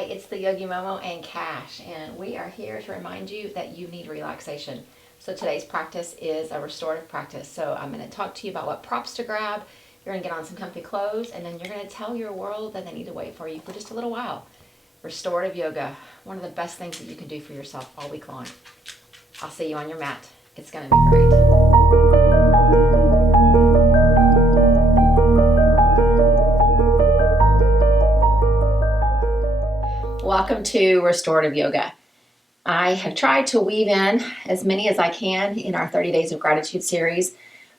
Hi, it's the Yogi Momo and Cash, and we are here to remind you that you need relaxation. So today's practice is a restorative practice. So I'm going to talk to you about what props to grab. You're going to get on some comfy clothes, and then you're going to tell your world that they need to wait for you for just a little while. Restorative yoga, one of the best things that you can do for yourself all week long. I'll see you on your mat. It's going to be great. Welcome to Restorative Yoga. I have tried to weave in as many as I can in our 30 Days of Gratitude series,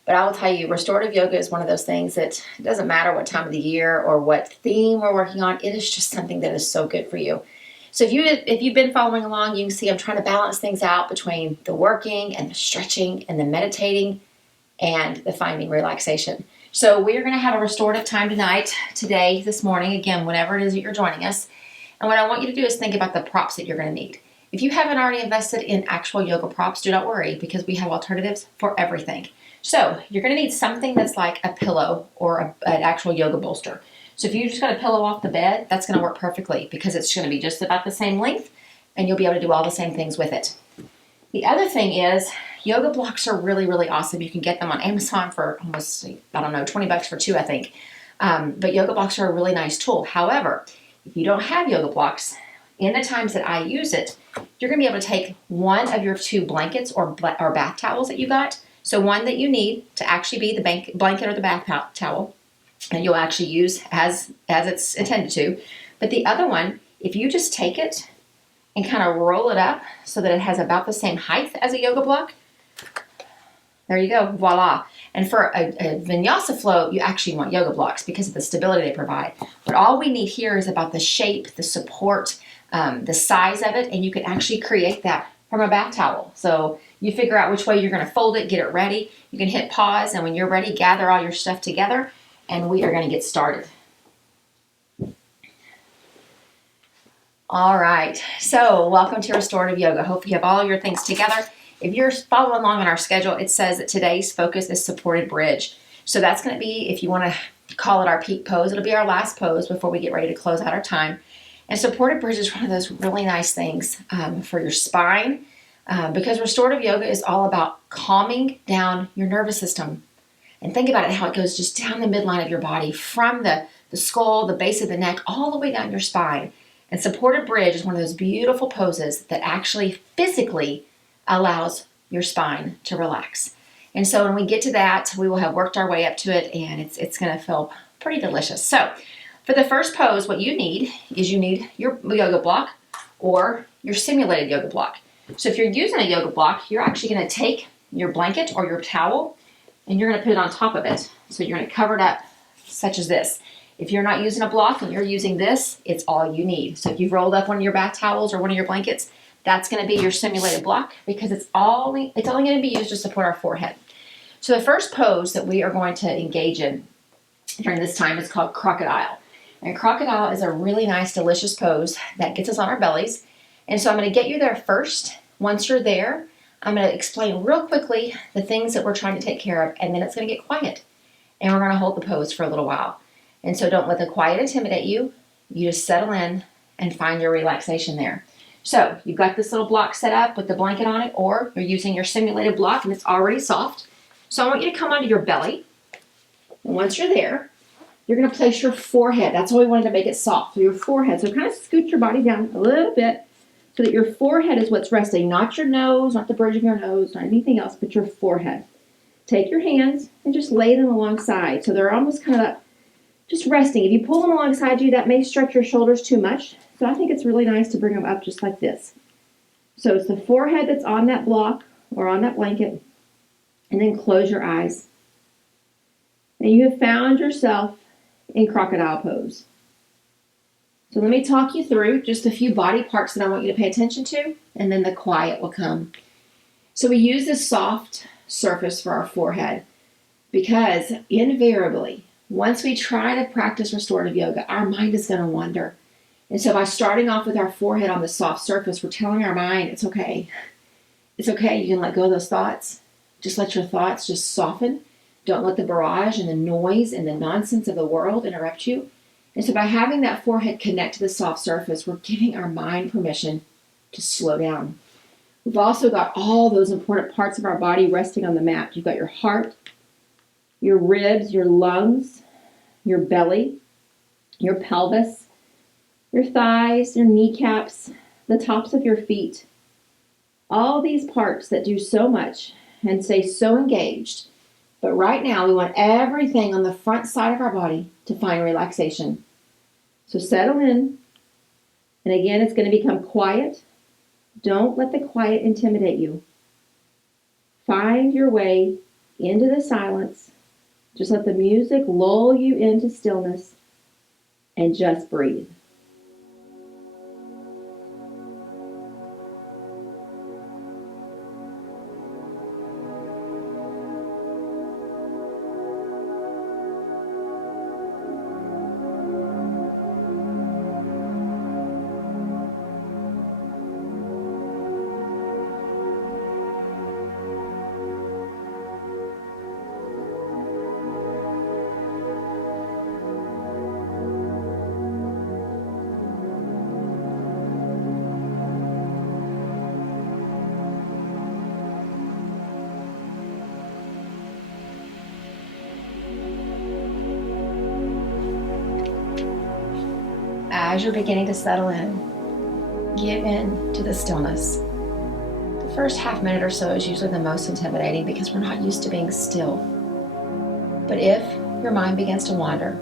but I will tell you, restorative yoga is one of those things that it doesn't matter what time of the year or what theme we're working on, it is just something that is so good for you. So if you've been following along, you can see I'm trying to balance things out between the working and the stretching and the meditating and the finding relaxation. So we're going to have a restorative time tonight, today, this morning, again, whenever it is that you're joining us. And what I want you to do is think about the props that you're going to need. If you haven't already invested in actual yoga props, do not worry because we have alternatives for everything. So you're going to need something that's like a pillow or an actual yoga bolster. So if you just got a pillow off the bed, that's going to work perfectly because it's going to be just about the same length and you'll be able to do all the same things with it. The other thing is yoga blocks are really, really awesome. You can get them on Amazon for almost, $20 for two, I think. But yoga blocks are a really nice tool. However, if you don't have yoga blocks, in the times that I use it, you're going to be able to take one of your two blankets or bath towels that you got. So one that you need to actually be the blanket or the bath towel, and you'll actually use as it's intended to. But the other one, if you just take it and kind of roll it up so that it has about the same height as a yoga block, there you go, voila. And for a vinyasa flow, you actually want yoga blocks because of the stability they provide. But all we need here is about the shape, the support, the size of it, and you can actually create that from a bath towel. So you figure out which way you're going to fold it, get it ready. You can hit pause, and when you're ready, gather all your stuff together, and we are going to get started. All right, so welcome to Restorative Yoga. Hope you have all your things together. If you're following along on our schedule, it says that today's focus is supported bridge. So that's going to be, if you want to call it our peak pose, it'll be our last pose before we get ready to close out our time. And supported bridge is one of those really nice things for your spine because restorative yoga is all about calming down your nervous system. And think about it, how it goes just down the midline of your body from the skull, the base of the neck, all the way down your spine. And supported bridge is one of those beautiful poses that actually physically allows your spine to relax. And so when we get to that, we will have worked our way up to it and it's going to feel pretty delicious. So for the first pose, what you need is you need your yoga block or your simulated yoga block. So if you're using a yoga block, you're actually going to take your blanket or your towel and you're going to put it on top of it. So you're going to cover it up such as this. If you're not using a block and you're using this, it's all you need. So if you've rolled up one of your bath towels or one of your blankets, that's going to be your simulated block because it's only going to be used to support our forehead. So the first pose that we are going to engage in during this time is called crocodile. And crocodile is a really nice, delicious pose that gets us on our bellies. And so I'm going to get you there first. Once you're there, I'm going to explain real quickly the things that we're trying to take care of, and then it's going to get quiet. And we're going to hold the pose for a little while. And so don't let the quiet intimidate you. You just settle in and find your relaxation there. So you've got this little block set up with the blanket on it, or you're using your simulated block and it's already soft. So I want you to come onto your belly. And once you're there, you're going to place your forehead. That's why we wanted to make it soft. So your forehead. So kind of scoot your body down a little bit so that your forehead is what's resting. Not your nose, not the bridge of your nose, not anything else, but your forehead. Take your hands and just lay them alongside. So they're almost kind of just resting. If you pull them alongside you, that may stretch your shoulders too much. So I think it's really nice to bring them up just like this. So it's the forehead that's on that block or on that blanket. And then close your eyes. And you have found yourself in crocodile pose. So let me talk you through just a few body parts that I want you to pay attention to, and then the quiet will come. So we use this soft surface for our forehead because invariably, once we try to practice restorative yoga, our mind is going to wander. And so by starting off with our forehead on the soft surface, we're telling our mind, it's okay. It's okay. You can let go of those thoughts. Just let your thoughts just soften. Don't let the barrage and the noise and the nonsense of the world interrupt you. And so by having that forehead connect to the soft surface, we're giving our mind permission to slow down. We've also got all those important parts of our body resting on the mat. You've got your heart, your ribs, your lungs, your belly, your pelvis, your thighs, your kneecaps, the tops of your feet. All these parts that do so much and stay so engaged. But right now, we want everything on the front side of our body to find relaxation. So settle in. And again, it's going to become quiet. Don't let the quiet intimidate you. Find your way into the silence. Just let the music lull you into stillness and just breathe. As you're beginning to settle in, give in to the stillness. The first half minute or so is usually the most intimidating because we're not used to being still. But if your mind begins to wander,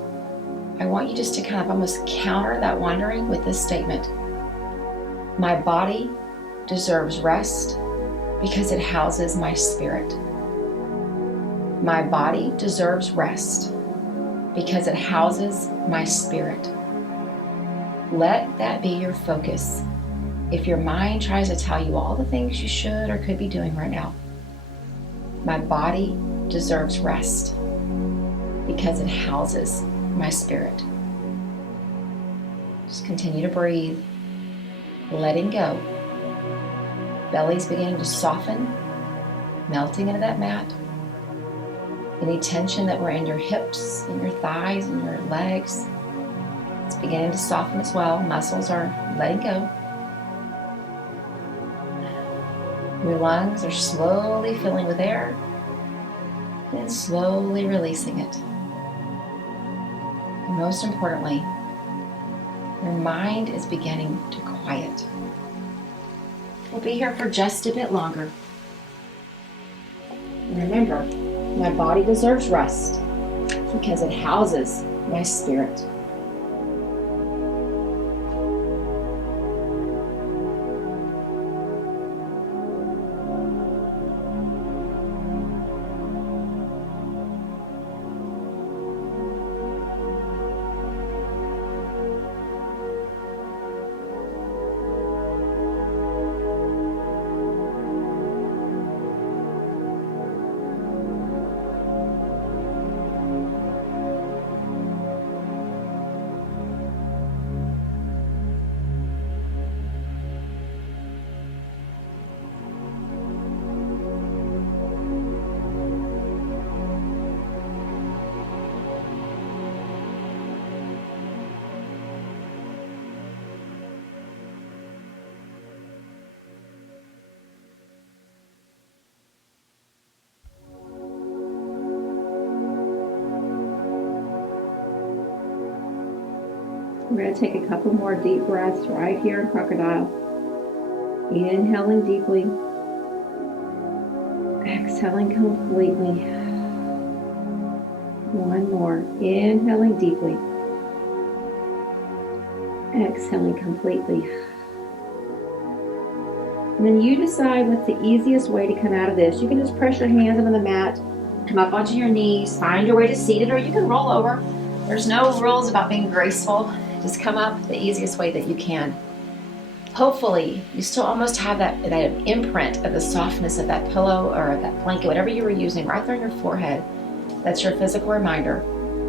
I want you just to kind of almost counter that wandering with this statement. My body deserves rest because it houses my spirit. My body deserves rest because it houses my spirit. Let that be your focus. If your mind tries to tell you all the things you should or could be doing right now, my body deserves rest because it houses my spirit. Just continue to breathe, letting go. Belly's beginning to soften, melting into that mat. Any tension that were in your hips, in your thighs, in your legs, it's beginning to soften as well. Muscles are letting go. Your lungs are slowly filling with air and slowly releasing it. And most importantly, your mind is beginning to quiet. We'll be here for just a bit longer. And remember, my body deserves rest because it houses my spirit. We're going to take a couple more deep breaths right here in crocodile. Inhaling deeply. Exhaling completely. One more. Inhaling deeply. Exhaling completely. And then you decide what's the easiest way to come out of this. You can just press your hands into the mat, come up onto your knees, find your way to seated, or you can roll over. There's no rules about being graceful. Just come up the easiest way that you can. Hopefully, you still almost have that imprint of the softness of that pillow or of that blanket, whatever you were using, right there on your forehead. That's your physical reminder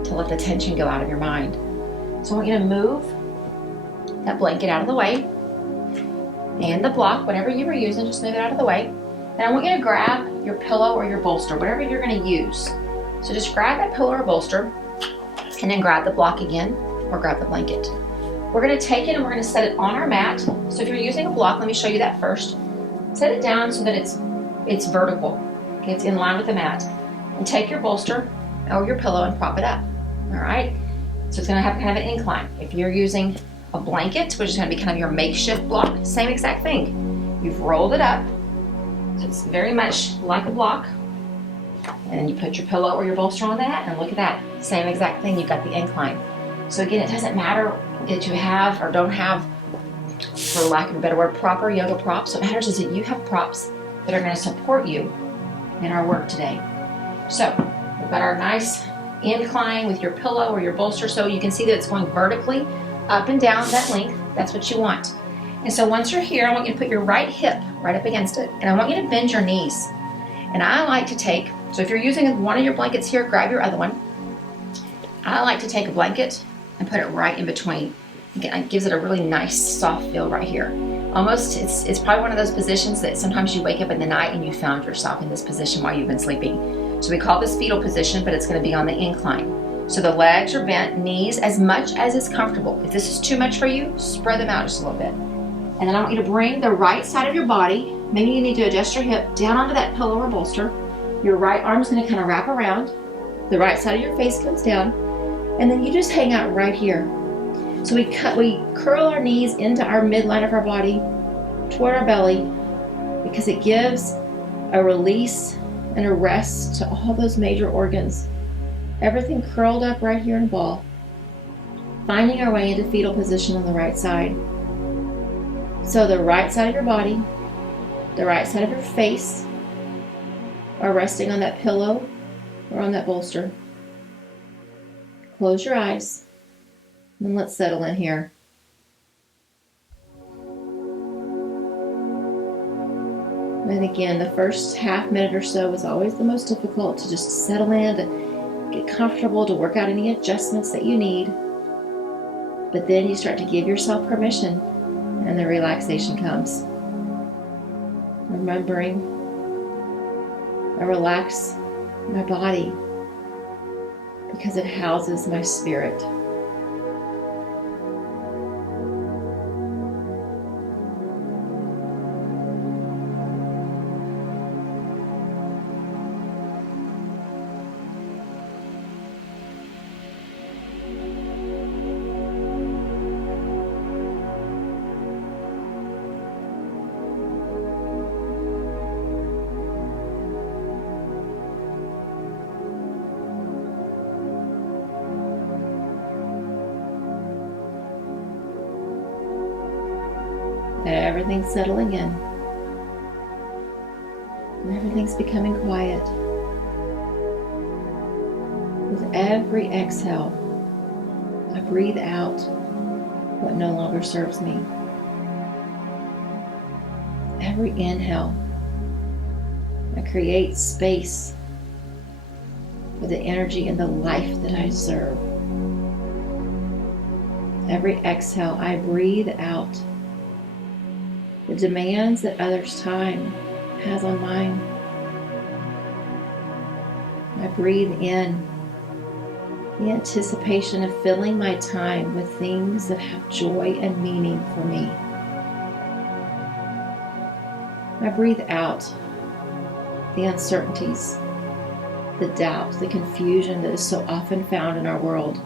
to let the tension go out of your mind. So I want you to move that blanket out of the way. And the block, whatever you were using, just move it out of the way. And I want you to grab your pillow or your bolster, whatever you're going to use. So just grab that pillow or bolster, and then grab the block again. or grab the blanket. We're going to take it and we're going to set it on our mat. So if you're using a block, let me show you that first. Set it down so that it's vertical. Okay, it's in line with the mat. And take your bolster or your pillow and prop it up. All right? So it's going to have kind of an incline. If you're using a blanket, which is going to be kind of your makeshift block, same exact thing. You've rolled it up. So it's very much like a block. And then you put your pillow or your bolster on that, and look at that. Same exact thing, you've got the incline. So again, it doesn't matter that you have or don't have, for lack of a better word, proper yoga props. What matters is that you have props that are going to support you in our work today. So we've got our nice incline with your pillow or your bolster, so you can see that it's going vertically up and down that length. That's what you want. And so once you're here, I want you to put your right hip right up against it, and I want you to bend your knees. And I like to take, so if you're using one of your blankets here, grab your other one. I like to take a blanket and put it right in between. Again, it gives it a really nice soft feel right here. Almost, it's probably one of those positions that sometimes you wake up in the night and you found yourself in this position while you've been sleeping. So we call this fetal position, but it's going to be on the incline. So the legs are bent, knees as much as is comfortable. If this is too much for you, spread them out just a little bit. And then I want you to bring the right side of your body, maybe you need to adjust your hip down onto that pillow or bolster. Your right arm's going to kind of wrap around. The right side of your face comes down. And then you just hang out right here. So we curl our knees into our midline of our body, toward our belly, because it gives a release and a rest to all those major organs. Everything curled up right here in a ball. Finding our way into fetal position on the right side. So the right side of your body, the right side of your face are resting on that pillow or on that bolster. Close your eyes and let's settle in here. And again, the first half minute or so is always the most difficult, to just settle in, to get comfortable, to work out any adjustments that you need. But then you start to give yourself permission and the relaxation comes. Remembering, I relax my body because it houses my spirit. Everything's settling in. And everything's becoming quiet. With every exhale, I breathe out what no longer serves me. Every inhale, I create space for the energy and the life that I deserve. Every exhale, I breathe out the demands that others' time has on mine. I breathe in the anticipation of filling my time with things that have joy and meaning for me. I breathe out the uncertainties, the doubt, the confusion that is so often found in our world.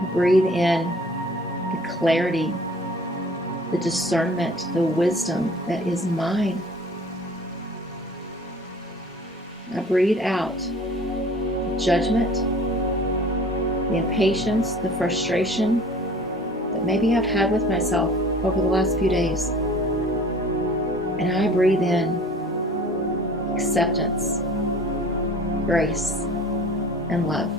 I breathe in the clarity, the discernment, the wisdom that is mine. I breathe out the judgment, the impatience, the frustration that maybe I've had with myself over the last few days. And I breathe in acceptance, grace, and love.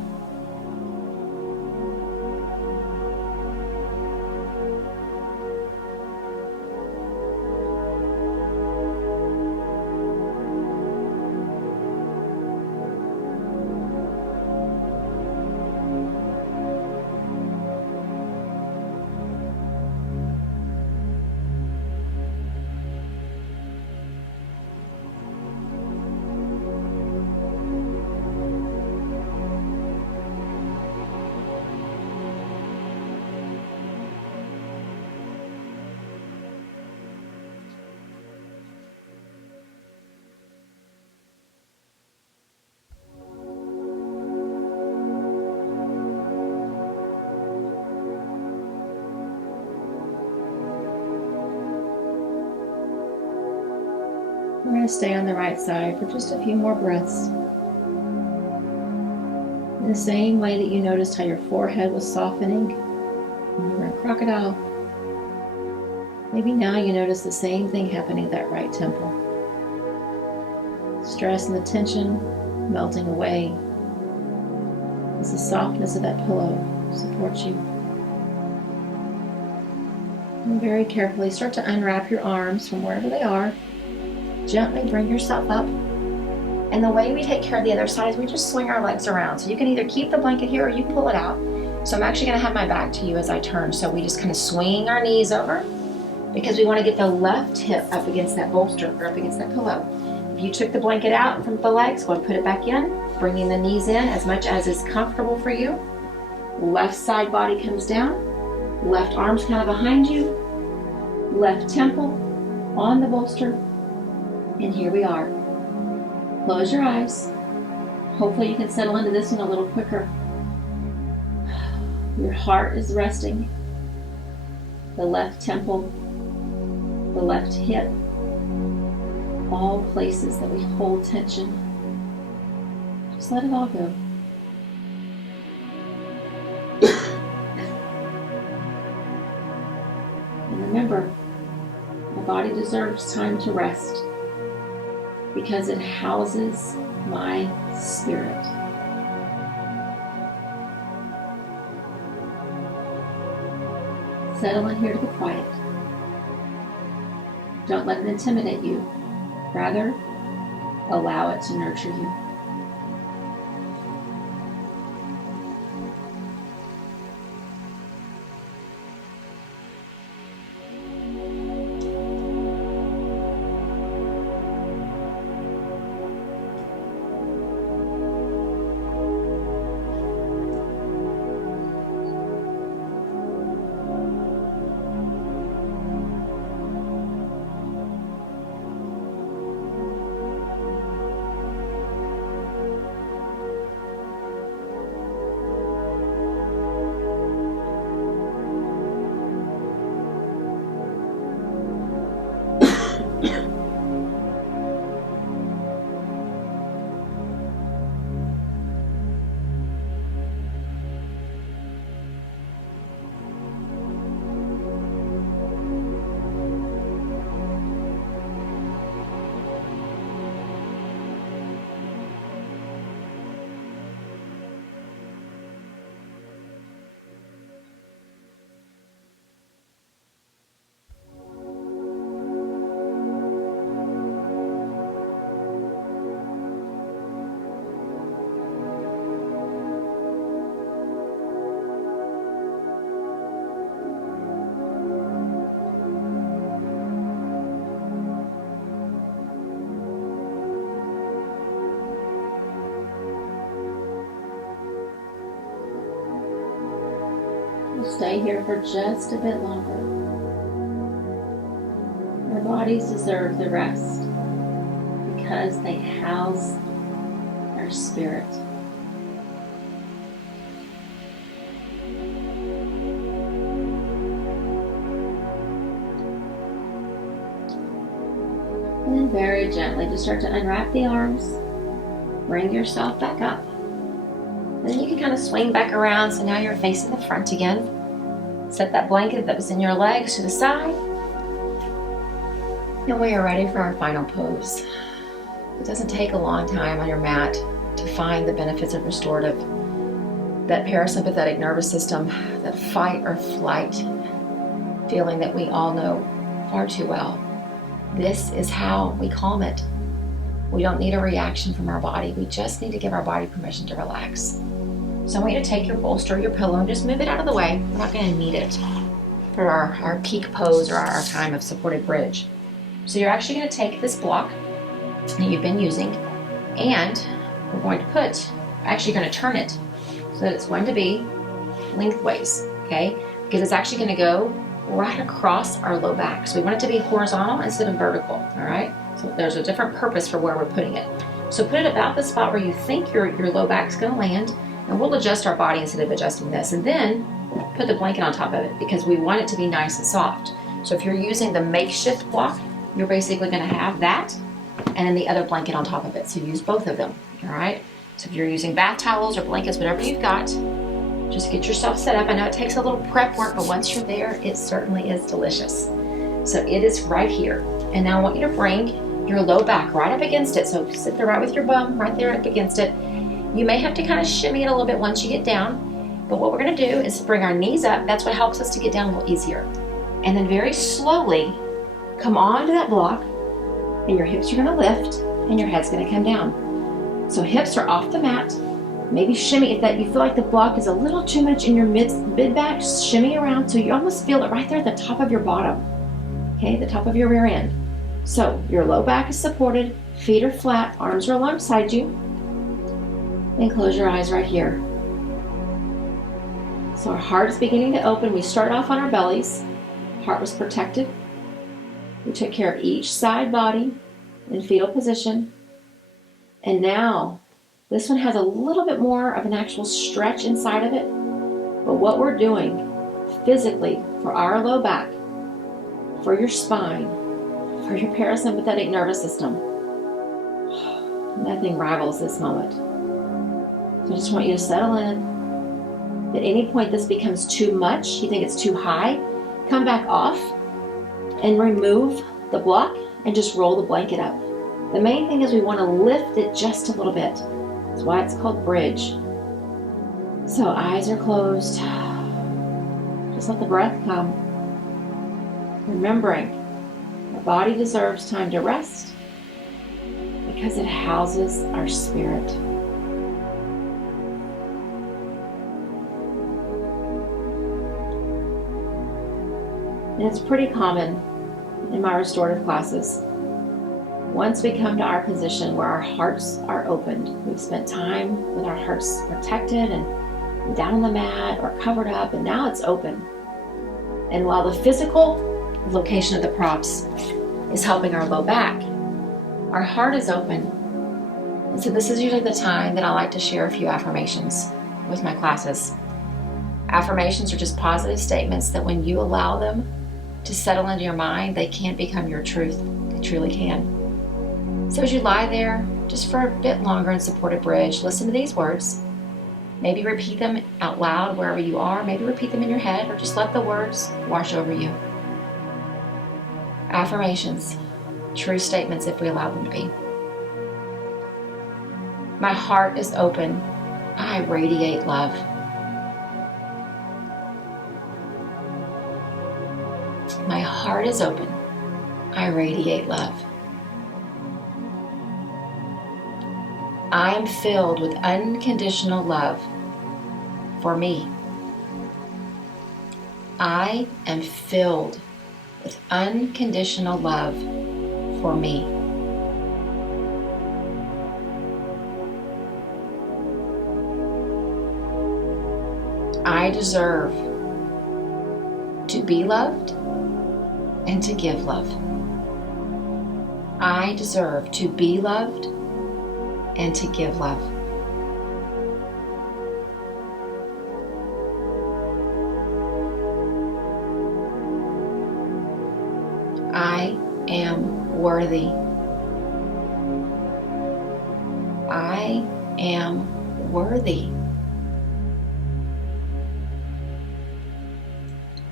We're going to stay on the right side for just a few more breaths. In the same way that you noticed how your forehead was softening when you were in crocodile, maybe now you notice the same thing happening at that right temple. Stress and the tension melting away as the softness of that pillow supports you. And very carefully start to unwrap your arms from wherever they are. Gently bring yourself up. And the way we take care of the other side is we just swing our legs around. So you can either keep the blanket here or you pull it out. So I'm actually going to have my back to you as I turn. So we just kind of swing our knees over because we want to get the left hip up against that bolster or up against that pillow. If you took the blanket out from the legs, go and put it back in, bringing the knees in as much as is comfortable for you. Left side body comes down. Left arm's kind of behind you. Left temple on the bolster. And here we are. Close your eyes. Hopefully you can settle into this one a little quicker. Your heart is resting. The left temple, the left hip, all places that we hold tension. Just let it all go. And remember, my body deserves time to rest because it houses my spirit. Settle in here to the quiet. Don't let it intimidate you. Rather, allow it to nurture you. We'll stay here for just a bit longer. Our bodies deserve the rest because they house our spirit. And then very gently just start to unwrap the arms, bring yourself back up. Then you can kind of swing back around, so now you're facing the front again. Set that blanket that was in your legs to the side. And we are ready for our final pose. It doesn't take a long time on your mat to find the benefits of restorative. That parasympathetic nervous system, that fight or flight feeling that we all know far too well. This is how we calm it. We don't need a reaction from our body. We just need to give our body permission to relax. So I want you to take your bolster, your pillow, and just move it out of the way. We're not going to need it for our peak pose or our time of supported bridge. So you're actually going to take this block that you've been using, and we're going to going to turn it so that it's going to be lengthways, okay? Because it's actually going to go right across our low back. So we want it to be horizontal instead of vertical, all right? So there's a different purpose for where we're putting it. So put it about the spot where you think your low back's going to land, and we'll adjust our body instead of adjusting this. And then put the blanket on top of it because we want it to be nice and soft. So if you're using the makeshift block, you're basically going to have that and then the other blanket on top of it. So use both of them, all right? So if you're using bath towels or blankets, whatever you've got, just get yourself set up. I know it takes a little prep work, but once you're there, it certainly is delicious. So it is right here. And now I want you to bring your low back right up against it. So sit there right with your bum right there up against it. You may have to kind of shimmy it a little bit once you get down, but what we're gonna do is bring our knees up. That's what helps us to get down a little easier. And then very slowly come onto that block, and your hips are gonna lift and your head's gonna come down. So hips are off the mat. Maybe shimmy if that you feel like the block is a little too much in your mid back, shimmy around so you almost feel it right there at the top of your bottom. Okay, the top of your rear end. So your low back is supported, feet are flat, arms are alongside you. And close your eyes right here. So our heart is beginning to open. We started off on our bellies. Heart was protected. We took care of each side body in fetal position. And now, this one has a little bit more of an actual stretch inside of it. But what we're doing physically for our low back, for your spine, for your parasympathetic nervous system, nothing rivals this moment. So I just want you to settle in. At any point this becomes too much, you think it's too high, come back off and remove the block and just roll the blanket up. The main thing is we want to lift it just a little bit. That's why it's called bridge. So eyes are closed. Just let the breath come. Remembering, our body deserves time to rest because it houses our spirit. And it's pretty common in my restorative classes. Once we come to our position where our hearts are opened, we've spent time with our hearts protected and down on the mat or covered up, and now it's open. And while the physical location of the props is helping our low back, our heart is open. And so this is usually the time that I like to share a few affirmations with my classes. Affirmations are just positive statements that when you allow them to settle into your mind, they can become your truth. They truly can. So as you lie there, just for a bit longer in supported bridge, listen to these words. Maybe repeat them out loud wherever you are. Maybe repeat them in your head, or just let the words wash over you. Affirmations, true statements if we allow them to be. My heart is open. I radiate love. My heart is open. I radiate love. I am filled with unconditional love for me. I am filled with unconditional love for me. I deserve to be loved and to give love. I deserve to be loved and to give love. I am worthy. I am worthy.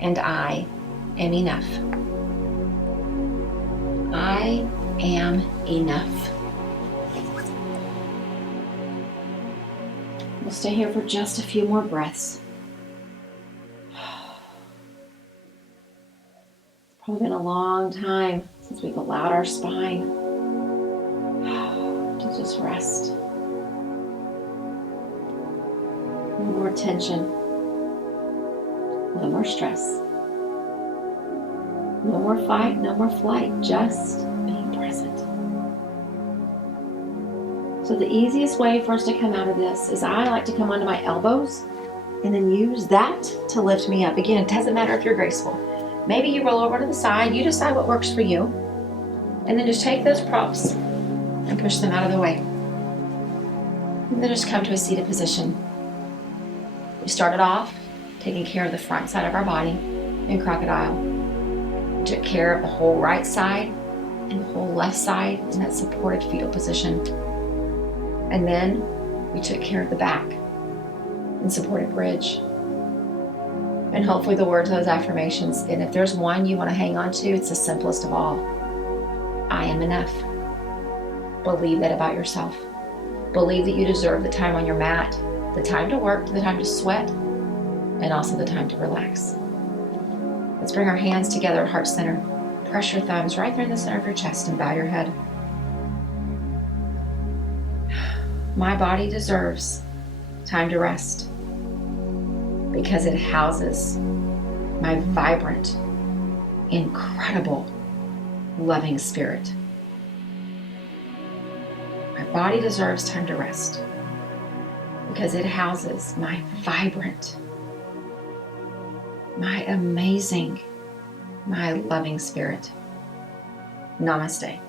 And I am enough. I am enough. We'll stay here for just a few more breaths. It's probably been a long time since we've allowed our spine to just rest. No more tension. No more stress. No more fight, no more flight, just being present. So the easiest way for us to come out of this is I like to come onto my elbows and then use that to lift me up. Again, it doesn't matter if you're graceful. Maybe you roll over to the side, you decide what works for you, and then just take those props and push them out of the way. And then just come to a seated position. We started off taking care of the front side of our body in crocodile. We took care of the whole right side and the whole left side in that supported fetal position. And then we took care of the back in supported bridge. And hopefully the words of those affirmations, and if there's one you want to hang on to, it's the simplest of all. I am enough. Believe that about yourself. Believe that you deserve the time on your mat, the time to work, the time to sweat, and also the time to relax. Let's bring our hands together at heart center. Press your thumbs right there in the center of your chest and bow your head. My body deserves time to rest because it houses my vibrant, incredible, loving spirit. My body deserves time to rest because it houses my vibrant, my amazing, my loving spirit. Namaste.